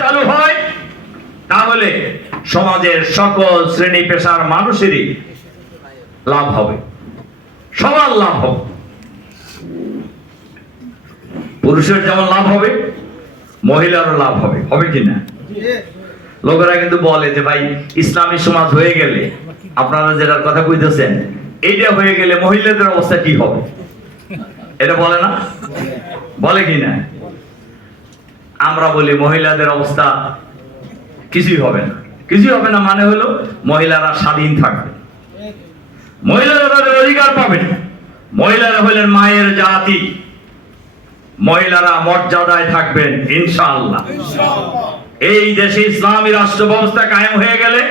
চালু হয়, তাহলে সমাজের সকল শ্রেণি পেশার মানুষেরই লাভ হবে। সবার লাভ হবে। পুরুষের যেমন লাভ হবে, মহিলারও লাভ হবে। হবে কি না? লোকেরা কিন্তু বলে যে, ভাই, ইসলামী সমাজ হয়ে গেলে আপনারা যেটার কথা কইতেছেন, এইটা হয়ে গেলে মহিলাদের অবস্থা কি হবে? এটা বলে না? বলে কি না? আমরা বলি মহিলাদের অবস্থা কিছুই হবে না। কিছুই হবে না মানে হলো মহিলারা স্বাধীন থাকবে। মহিলারা তাদের অধিকার পাবে। মহিলারা হলেন মায়ের জাতি। মহিলারা মর্যাদায় থাকবেন ইনশাআল্লাহ। এই দেশে ইসলামী রাষ্ট্র ব্যবস্থা কায়েম হয়ে গেলে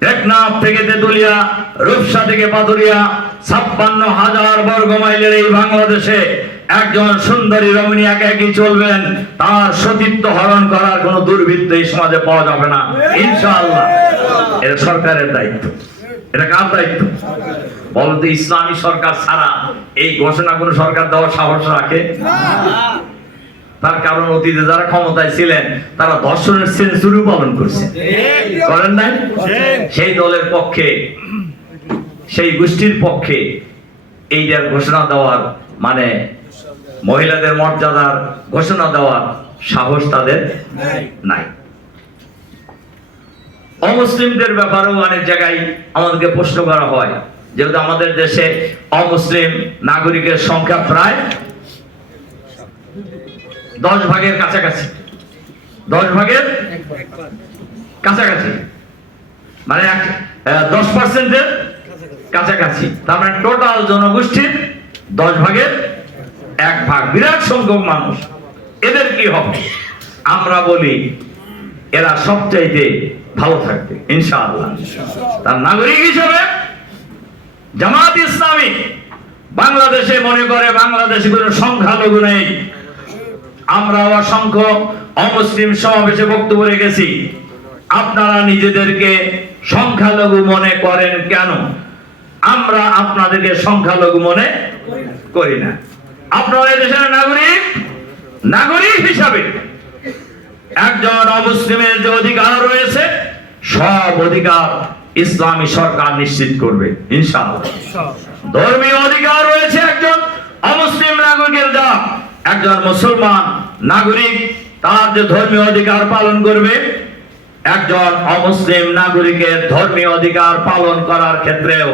টেকনাফ থেকে তেতুলিয়া রূপসা থেকে পাতুরিয়া ছাপ্পান্ন হাজার বর্গ মাইলের এই বাংলাদেশে একজন সুন্দরী রমণী একে একই চলবেন, তার সতীত্ব হরণ করার কোন দুর্বৃত্ত এই সমাজে পাওয়া যাবে না। ইনশাআল্লাহ। এটা সরকারের দায়িত্ব। এটা কার দায়িত্ব? বলতো ইসলামী সরকার ছাড়া এই ঘোষণা কোন সরকার দেওয়ার সাহস রাখে? তার কারণ অতীতে যারা ক্ষমতায় ছিলেন, তারা দর্শনের সেঞ্চুরি পালন করছে। করেন নাই? সেই দলের পক্ষে, সেই গোষ্ঠীর পক্ষে এইটার ঘোষণা দেওয়ার মানে মহিলাদের মর্যাদার ঘোষণা দেওয়ার সাহস তাদের নাই। অমুসলিমদের ব্যাপারেও অনেক জায়গায় আমাদেরকে প্রশ্ন করা হয় যেহেতু আমাদের দেশে অমুসলিম নাগরিকের সংখ্যা প্রায় দশ ভাগের কাছাকাছি। দশ ভাগের কাছাকাছি। মানে এক- দশ পার্সেন্টের কাছাকাছি। তার মানে টোটাল জনগোষ্ঠীর দশ ভাগের এক ভাগ, বিরাট সংখ্যক মানুষ। এদের কি হবে? আমরা বলি, এরা সবচাইতে ভালো থাকবে, ইনশাআল্লাহ। তার নাগরিক হিসেবে জামাত ইসলামী বাংলাদেশে মনে করে বাংলাদেশে কোনো সংখ্যালঘু নেই। আমরা অসংখ্য অমুসলিম সমাবেশে বক্তব্য রেখেছি। আপনারা নিজেদেরকে সংখ্যালঘু মনে করেন কেন? আমরা আপনাদেরকে সংখ্যালঘু মনে করি না। আপনারা দেশের নাগরিক নাগরিক হিসাবে একজন অমুসলিমের যে অধিকার রয়েছে, সব অধিকার ইসলামী সরকার নিশ্চিত করবে, ইনশাআল্লাহ। ধর্মীয় অধিকার রয়েছে একজন অমুসলিম নাগরিকের যা একজন মুসলমান নাগরিক, তার যে ধর্মীয় অধিকার পালন করবে একজন অমুসলিম নাগরিকের ধর্মীয় অধিকার পালন করার ক্ষেত্রেও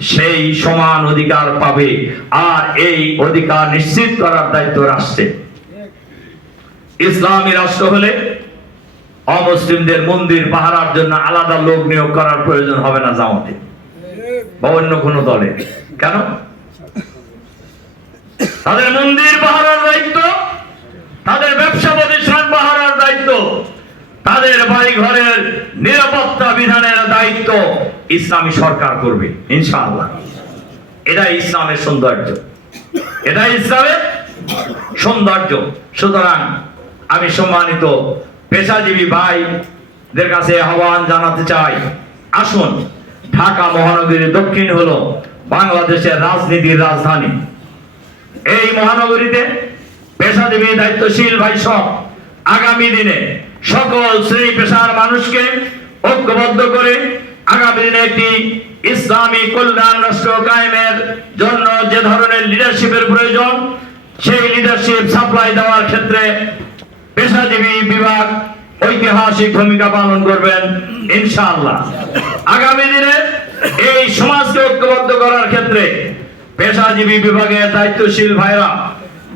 সেই সমান অধিকার পাবে। আর এই অধিকার নিশ্চিত করার দায়িত্ব রাষ্ট্রে ইসলামী রাষ্ট্র হলে অমুসলিমদের মন্দির পাহারার জন্য আলাদা লোক নিয়োগ করার প্রয়োজন হবে না জামাতে বা অন্য কোনো দলে। কেন? তাদের মন্দির পাহারার দায়িত্ব, তাদের বিধানের দায়িত্ব ইসলামী সরকার করবে, ইনশাআল্লাহ। এটা ইসলামের সৌন্দর্য। এটা ইসলামের সৌন্দর্য। সুতরাং আমি সম্মানিত পেশাজীবী ভাইদের কাছে আহ্বান জানাতে চাই, আসুন, ঢাকা মহানগরীর দক্ষিণ হলো বাংলাদেশের রাজনীতির রাজধানী। এই মহানগরীতে পেশাজীবী দায়িত্বশীল ভাই সব, আগামী দিনে সকল শ্রেণি পেশার মানুষকে ঐক্যবদ্ধ করে আগামী দিনে একটি ইসলামী কল্যাণ রাষ্ট্র কায়েমের জন্য যে ধরনের লিডারশিপের প্রয়োজন, সেই লিডারশিপ সাপ্লাই দেওয়ার ক্ষেত্রে পেশাজীবী বিভাগ ঐতিহাসিক ভূমিকা পালন করবেন, ইনশাআল্লাহ। আগামী দিনে এই সমাজকে ঐক্যবদ্ধ করার ক্ষেত্রে পেশাজীবী বিভাগের দায়িত্বশীল ভাইরা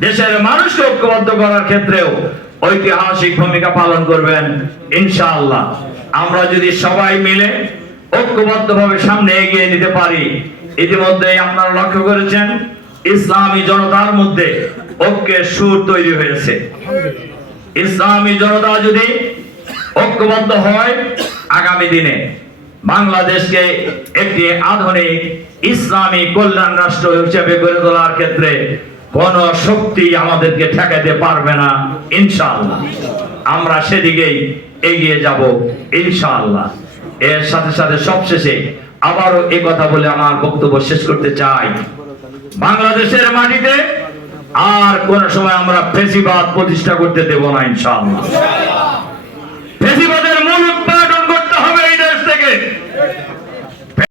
দেশের মানুষকে ঐক্যবদ্ধ করার ক্ষেত্রেও ঐতিহাসিক ভূমিকা পালন করবেন, ইনশাআল্লাহ। আমরা যদি সবাই মিলে ঐক্যবদ্ধভাবে সামনে এগিয়ে নিতে পারি, ইতিমধ্যে আপনারা লক্ষ্য করেছেন, ইসলামী জনতার মধ্যে ঐক্যের সুর তৈরি হয়েছে। ইসলামী জনতা যদি ঐক্যবদ্ধ হয় আগামী দিনে, বাংলাদেশকে একটি আধুনিক ইসলামী কল্যাণ রাষ্ট্র হিসেবে গড়ে তোলার ক্ষেত্রে কোন শক্তি আমাদেরকে ঠেকাতে পারবে না, ইনশাআল্লাহ। আমরা সেদিকেই এগিয়ে যাব, ইনশাআল্লাহ। এর সাথে সাথে সবশেষে আবারও এই কথা বলে আমার বক্তব্য শেষ করতে চাই। বাংলাদেশের মাটিতে আর কোন সময় আমরা ফেসিবাদ প্রতিষ্ঠা করতে দেব না, ইনশাআল্লাহ।